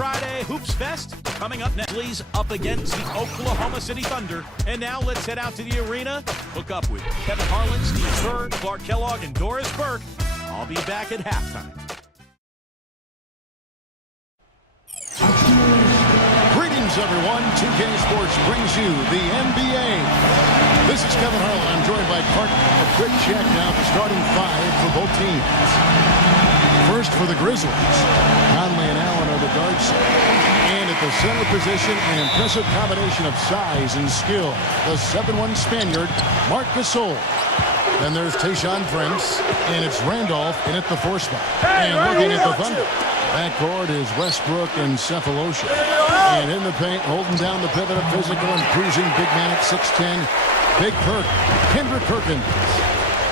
Friday Hoops Fest coming up next. Please up against the Oklahoma City Thunder. And now let's head out to the arena. Hook up with Kevin Harlan, Steve Kerr, Clark Kellogg, and Doris Burke. I'll be back at halftime. Greetings, everyone. 2K Sports brings you the NBA. This is Kevin Harlan. I'm joined by Clark. A quick check now for starting five for both teams. First for the Grizzlies, Conley and Allen are the guards. And at the center position, an impressive combination of size and skill. The 7'1" Spaniard, Marc Gasol. Then there's Tayshaun Prince, and it's Randolph in at the 4 spot. And looking at the Thunder, backcourt is Westbrook and Cephalosha. And in the paint, holding down the pivot of physical and cruising big man at 6'10", Big Perk, Kendrick Perkins.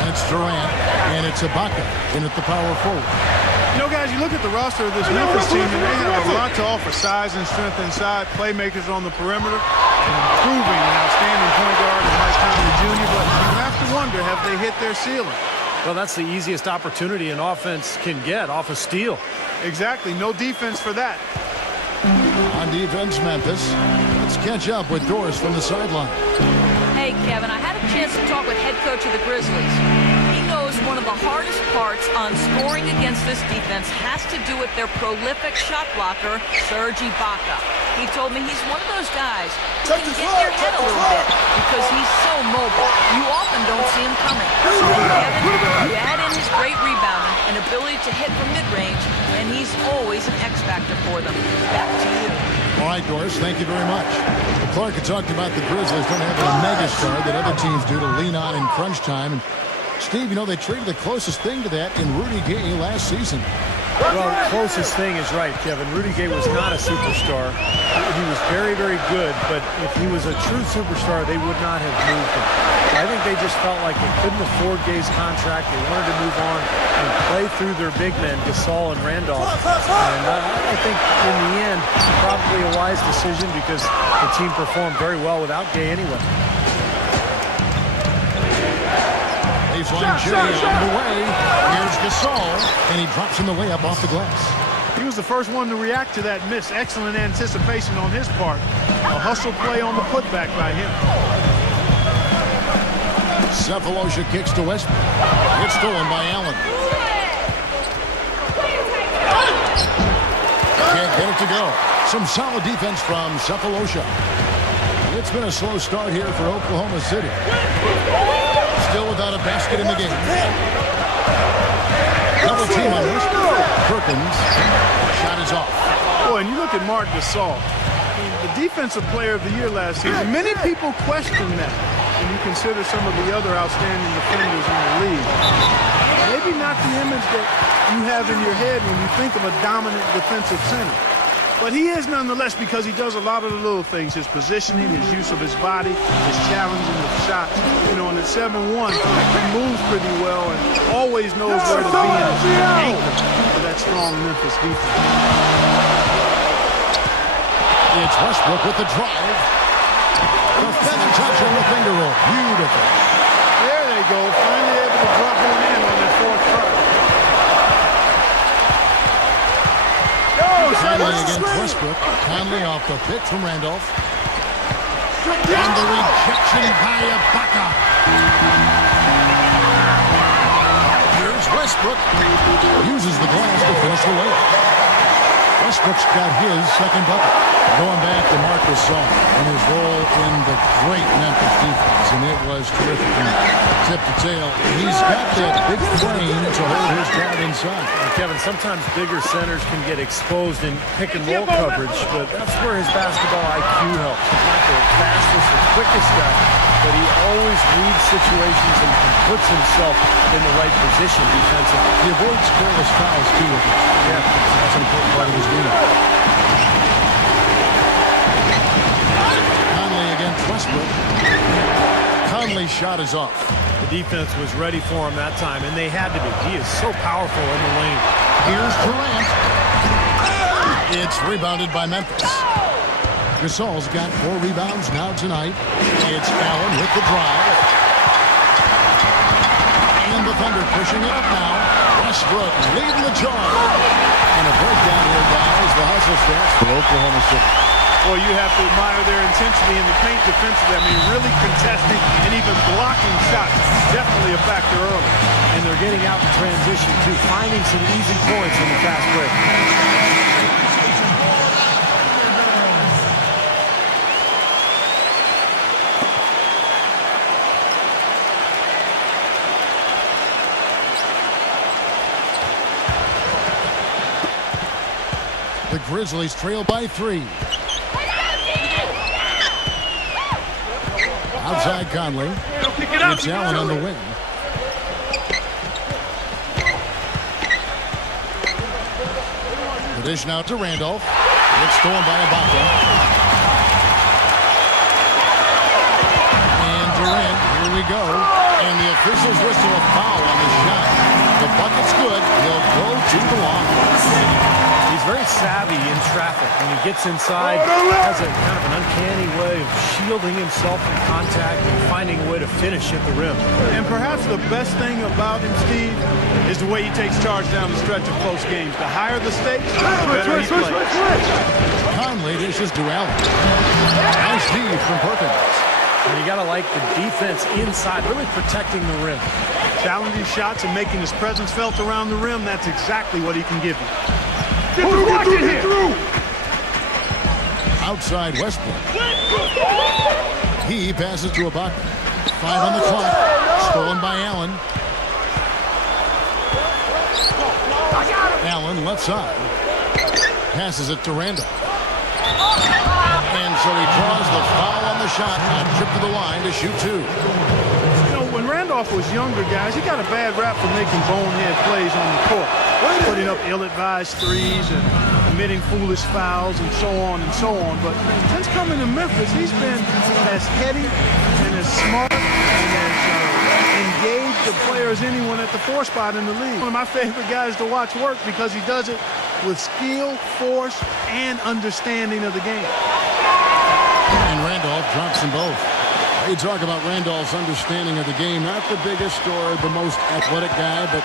And it's Durant, and it's Ibaka in at the power forward. You know, guys, you look at the roster of this Memphis team, and they have a lot to offer. Size and strength inside, playmakers on the perimeter, and improving an outstanding point guard in Mike Conley Jr., but you have to wonder, have they hit their ceiling? Well, that's the easiest opportunity an offense can get off a steal. Exactly. No defense for that. On defense, Memphis. Let's catch up with Doris from the sideline. Hey, Kevin, I had a chance to talk with head coach of the Grizzlies. He knows one of the hardest parts on scoring against this defense has to do with their prolific shot blocker, Serge Ibaka. He told me he's one of those guys who can get in your head a little bit because he's so mobile. You often don't see him coming. So, Kevin, you add in his great rebounding and ability to hit from mid-range, and he's always an X-factor for them. Back to you. All right, Doris, thank you very much. Clark had talked about the Grizzlies don't have a megastar that other teams do to lean on in crunch time. And Steve, you know, they traded the closest thing to that in Rudy Gay last season. Well, closest thing is right, Kevin. Rudy Gay was not a superstar. He was very, very good, but if he was a true superstar, they would not have moved him. I think they just felt like they couldn't afford Gay's contract. They wanted to move on and play through their big men, Gasol and Randolph. And I think in the end, probably a wise decision because the team performed very well without Gay anyway. Baseline J on the way. Here's Gasol, and he drops in the layup off the glass. He was the first one to react to that miss. Excellent anticipation on his part. A hustle play on the putback by him. Cephalosha kicks to Westbrook. It's stolen by Allen. Can't get it to go. Some solid defense from Cephalosha. It's been a slow start here for Oklahoma City. Still without a basket in the game. Double team on Westbrook. Perkins. Shot is off. Boy, and you look at Marc Gasol, the defensive player of the year last season. Many people question that when you consider some of the other outstanding defenders in the league. Maybe not the image that you have in your head when you think of a dominant defensive center. But he is nonetheless because he does a lot of the little things. His positioning, his use of his body, his challenging of shots. You know, and at 7'1", he moves pretty well and always knows where to be in his anchor for that strong Memphis defense. It's Westbrook with the drive. The feather touch on the finger roll. Beautiful. There they go. Finally able to drop one in on that fourth try. Conley against Westbrook. Conley off the pick from Randolph. And the rejection by Ibaka. Here's Westbrook. Uses the glass to finish the layup. Westbrook's got his second bucket. Going back to Marc Gasol and his role in the great Memphis defense, and it was terrific from tip to tail. He's got that big frame to hold his guard inside. And Kevin, sometimes bigger centers can get exposed in pick and roll coverage, but that's where his basketball IQ helps. He's not the fastest or quickest guy, but he always reads situations and puts himself in the right position defensively. He avoids careless fouls too with it. Yeah, that's an important part of his game. Conley against Westbrook. Conley's shot is off. The defense was ready for him that time, and they had to be. He is so powerful in the lane. Here's Durant. It's rebounded by Memphis. Gasol's got 4 rebounds now tonight. It's Allen with the drive. And the Thunder pushing it up now. Westbrook leading the charge. And a breakdown here, guys. The hustle stats for Oklahoma City. Boy, you have to admire their intensity in the paint defensively. I mean, really contesting and even blocking shots. Definitely a factor early. And they're getting out in transition, too, finding some easy points in the fast break. The Grizzlies trail by 3. Outside Conley. It's Allen on the wing. The dish now to Randolph. It's stolen by Ibaka. And Durant, here we go. And the officials whistle a foul on his shot. The bucket's good. He'll go to the line. He's very savvy in traffic. When he gets inside, has a kind of an uncanny way of shielding himself from contact and finding a way to finish at the rim. And perhaps the best thing about him, Steve, is the way he takes charge down the stretch of close games. The higher the stakes, the better he plays. Conley dishes to Allen. Nice D from Perkins. And you got to like the defense inside, really protecting the rim. Challenging shots and making his presence felt around the rim, that's exactly what he can give you. Get through. Outside Westbrook. He passes to Ibaka. 5 on the clock. Stolen by Allen. Allen left side. Passes it to Randall. And so he draws the foul on the shot. A trip to the line to shoot 2. You know, when Randolph was younger, guys, he got a bad rap for making bonehead plays on the court. Putting up ill-advised threes and committing foolish fouls and so on and so on. But since coming to Memphis, he's been as heady and as smart and as engaged a player as anyone at the 4 spot in the league. One of my favorite guys to watch work because he does it with skill, force, and understanding of the game. And Randolph drops them both. You talk about Randolph's understanding of the game. Not the biggest or the most athletic guy, but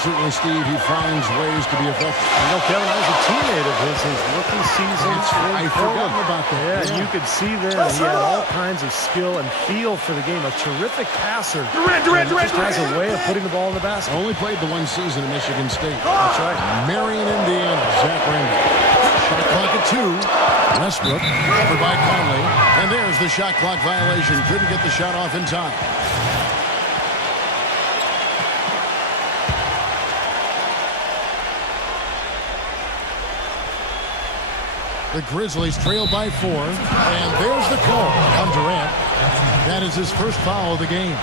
certainly, Steve, he finds ways to be effective. You know, Kevin, I was a teammate of his rookie season. I forgot about that. Yeah, you could see there he had all kinds of skill and feel for the game. A terrific passer. Durant just has a way of putting the ball in the basket. Only played the 1 season at Michigan State. That's right. Marion, Indiana. Zach Randolph. Shot clock at 2. Westbrook covered by Conley. And there's the shot clock violation. Couldn't get the shot off in time. The Grizzlies trail by 4. And there's the call on Durant. That is his first foul of the game.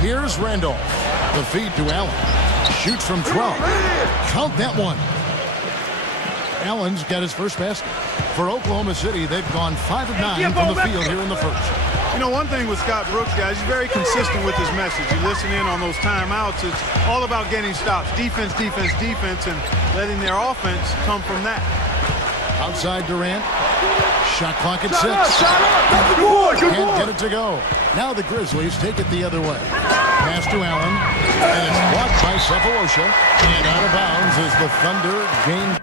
Here's Randolph. The feed to Allen. Shoots from 12. Count that one. Allen's got his first basket. For Oklahoma City, they've gone 5 of 9 from the field here in the first. You know, one thing with Scott Brooks, guys, he's very consistent with his message. You listen in on those timeouts. It's all about getting stops. Defense, defense, defense, and letting their offense come from that. Outside Durant. Shot clock at 6. Can't get it to go. Now the Grizzlies take it the other way. Pass to Allen. And it's blocked by Cephalosha. And out of bounds as the Thunder gain.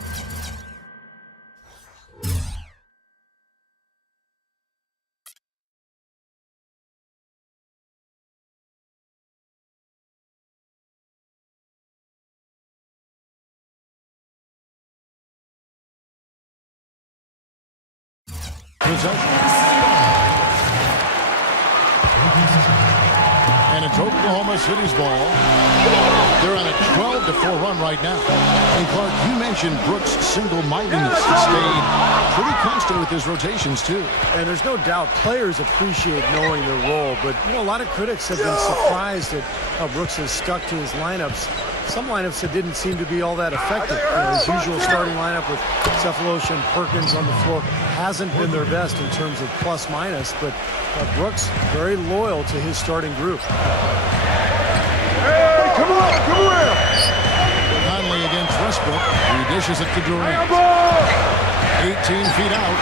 And it's Oklahoma City's ball. They're on a 12-4 run right now. And Clark, you mentioned Brooks' single-mindedness. He stayed pretty constant with his rotations, too. And there's no doubt players appreciate knowing their role, but you know, a lot of critics have been surprised at how Brooks has stuck to his lineups. Some lineups that didn't seem to be all that effective. You know, his usual starting lineup with Cephalosha and Perkins on the floor hasn't been their best in terms of plus-minus, but Brooks very loyal to his starting group. Hey, come around! Conley against Westbrook. He dishes it to Durant. 18 feet out.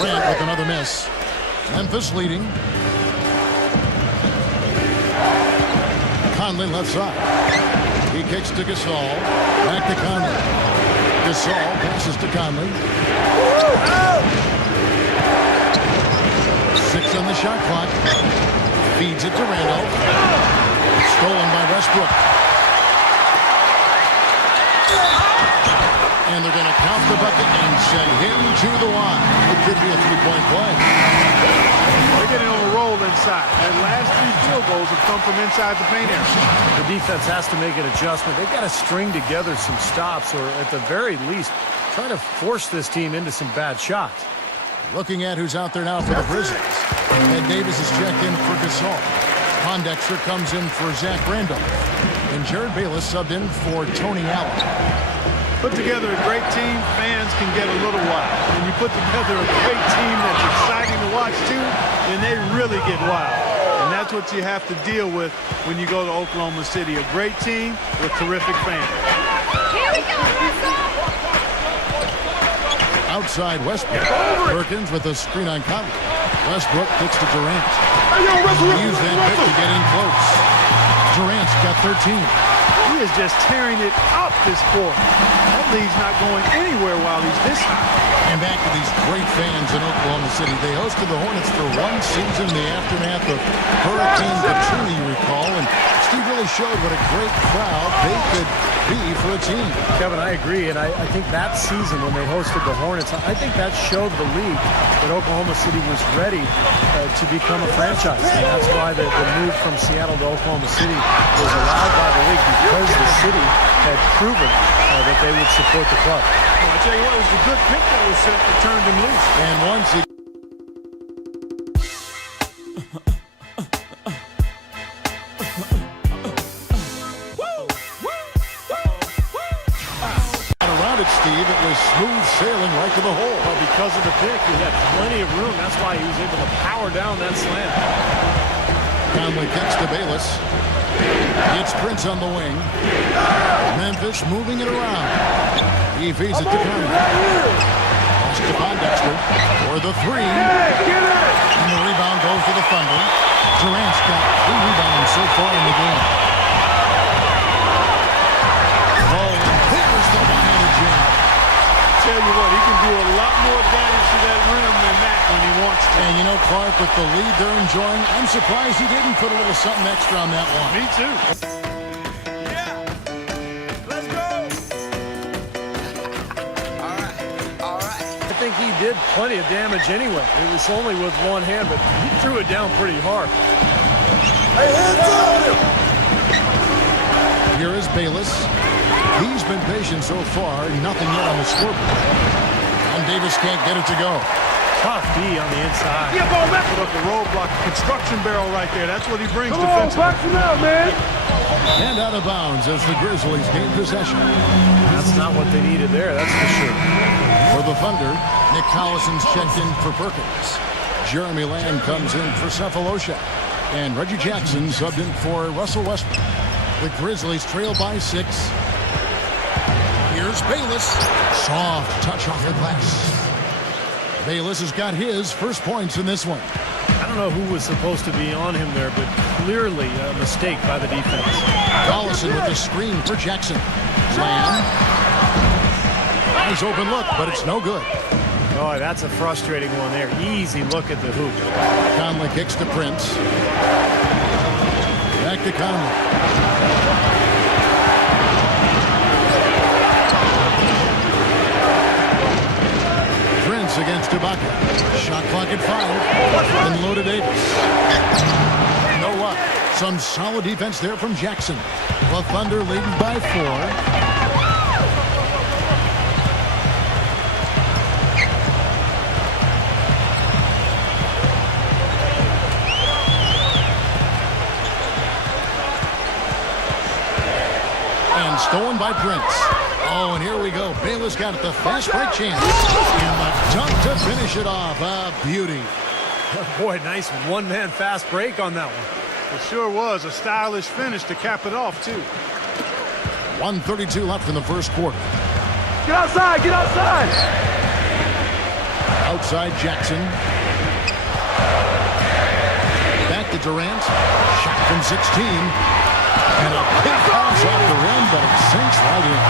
Durant with another miss. Memphis leading. Conley left side. He kicks to Gasol. Back to Conley. Gasol passes to Conley. 6 on the shot clock. Feeds it to Randolph. Stolen by Westbrook. And they're going to count the bucket and send him to the line. It could be a three-point play. They're getting on a roll inside. Their last 3 field goals have come from inside the paint area. The defense has to make an adjustment. They've got to string together some stops, or at the very least, try to force this team into some bad shots. Looking at who's out there now for the Grizzlies. Ed Davis is checked in for Gasol. Pondexter comes in for Zach Randolph. And Jared Bayless subbed in for Tony Allen. Put together a great team, fans can get a little wild. When you put together a great team that's exciting to watch too, then they really get wild. And that's what you have to deal with when you go to Oklahoma City. A great team with terrific fans. Here we go, Russell! Outside Westbrook. Perkins with a screen on Conley. Westbrook kicks to Durant. Use that pick to get in close. Durant's got 13. He is just tearing it up this quarter. That lead's not going anywhere while he's this high. And back to these great fans in Oklahoma City. They hosted the Hornets for 1 season in the aftermath of Hurricane Katrina, you recall. And Steve really showed what a great crowd they could be for a team. Kevin, I agree, and I think that season when they hosted the Hornets, I think that showed the league that Oklahoma City was ready to become a franchise. And that's why the move from Seattle to Oklahoma City was allowed by the league, because the city had proven that they would support the club. Well, I tell you what, it was a good pick that was set that turned him loose. And once he Steve, it was smooth sailing right to the hole. Well, because of the pick, he had plenty of room. That's why he was able to power down that slam. Conley kicks to Bayless. It's Prince on the wing. Memphis moving it around. He feeds it to Conley. Pass to Pondexter for the 3. And the rebound goes to the Thunder. Durant's got 3 rebounds so far in the game. Oh, and there's the one-handed jam. Tell you what, he can do a lot more damage to that rim than that when he wants to. And you know, Clark, with the lead they're enjoying, I'm surprised he didn't put a little something extra on that one. Me too. Yeah. Let's go. All right. I think he did plenty of damage anyway. It was only with one hand, but he threw it down pretty hard. Hey, hands up! Here is Bayless. He's been patient so far. Nothing yet on the scoreboard. And Davis can't get it to go. Tough D on the inside. Yeah, ball back. Put up a roadblock, construction barrel right there. That's what he brings defensively. box him out, man. And out of bounds as the Grizzlies gain possession. That's not what they needed there, that's for sure. For the Thunder, Nick Collison's checked in for Perkins. Jeremy Lamb comes in for Cephalosha. And Reggie Jackson subbed in for Russell Westbrook. The Grizzlies trail by 6. Here's Bayless. Soft touch off the glass. Bayless has got his first points in this one. I don't know who was supposed to be on him there, but clearly a mistake by the defense. Collison with the screen for Jackson. Lamb. Nice open look, but it's no good. Oh, that's a frustrating one there. Easy look at the hoop. Conley kicks to Prince. Back to Conley. Against Ibaka. Shot clock at 5. And low to Davis. No luck. Some solid defense there from Jackson. The Thunder leading by 4. And stolen by Prince. Oh, and here we go. Bayless got it, the fast break chance. And the dunk to finish it off. A beauty. Boy, nice one-man fast break on that one. It sure was a stylish finish to cap it off, too. 1:32 left in the first quarter. Get outside! Get outside! Outside Jackson. to Durant. Shot from 16. And a big bounce off the rim, but it sinks right in.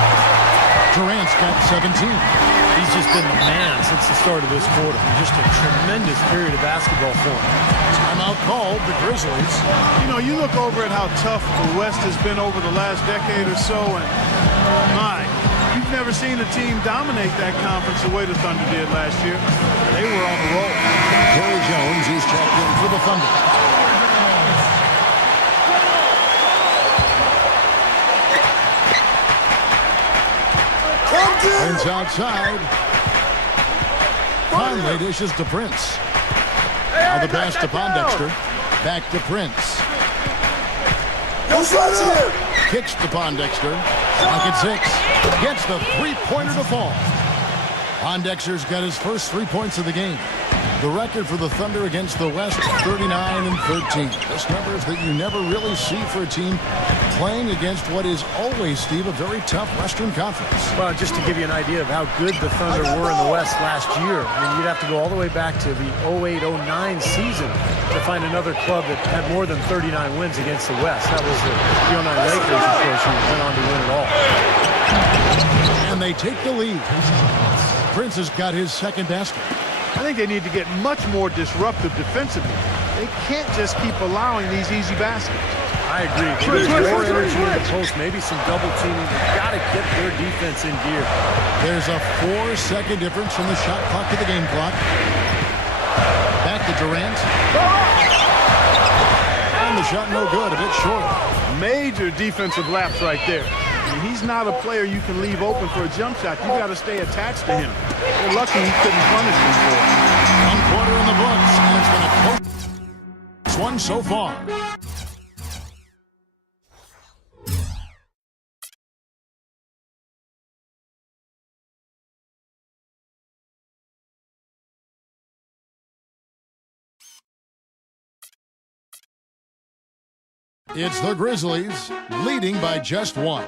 Durant's got 17. He's just been the man since the start of this quarter. Just a tremendous period of basketball for him. Timeout called the Grizzlies. You know, you look over at how tough the West has been over the last decade or so, and my, you've never seen a team dominate that conference the way the Thunder did last year. They were on the roll. Terry Jones is checked in for the Thunder. Prince outside. Conley dishes to Prince. Now the pass to Pondexter. Back to Prince. Kicks to Pondexter. Clock at 6. Gets the three-pointer to fall. Pondexter's got his first 3 points of the game. The record for the Thunder against the West, 39-13. This numbers that you never really see for a team playing against what is always, Steve, a very tough Western Conference. Well, just to give you an idea of how good the Thunder were in the West last year, I mean, you'd have to go all the way back to the 08-09 season to find another club that had more than 39 wins against the West. That was the 09 Lakers, of course, who went on to win it all. And they take the lead. Prince has got his second basket. I think they need to get much more disruptive defensively. They can't just keep allowing these easy baskets. I agree. There's more energy in the post, maybe some double teaming. They've got to get their defense in gear. There's a 4-second difference from the shot clock to the game clock. Back to Durant. And the shot no good, a bit short. Major defensive lapse right there. I mean, he's not a player you can leave open for a jump shot. You got to stay attached to him. They're lucky he couldn't punish him for it. 1 quarter in the books, and it's been a close one so far. It's the Grizzlies leading by just 1.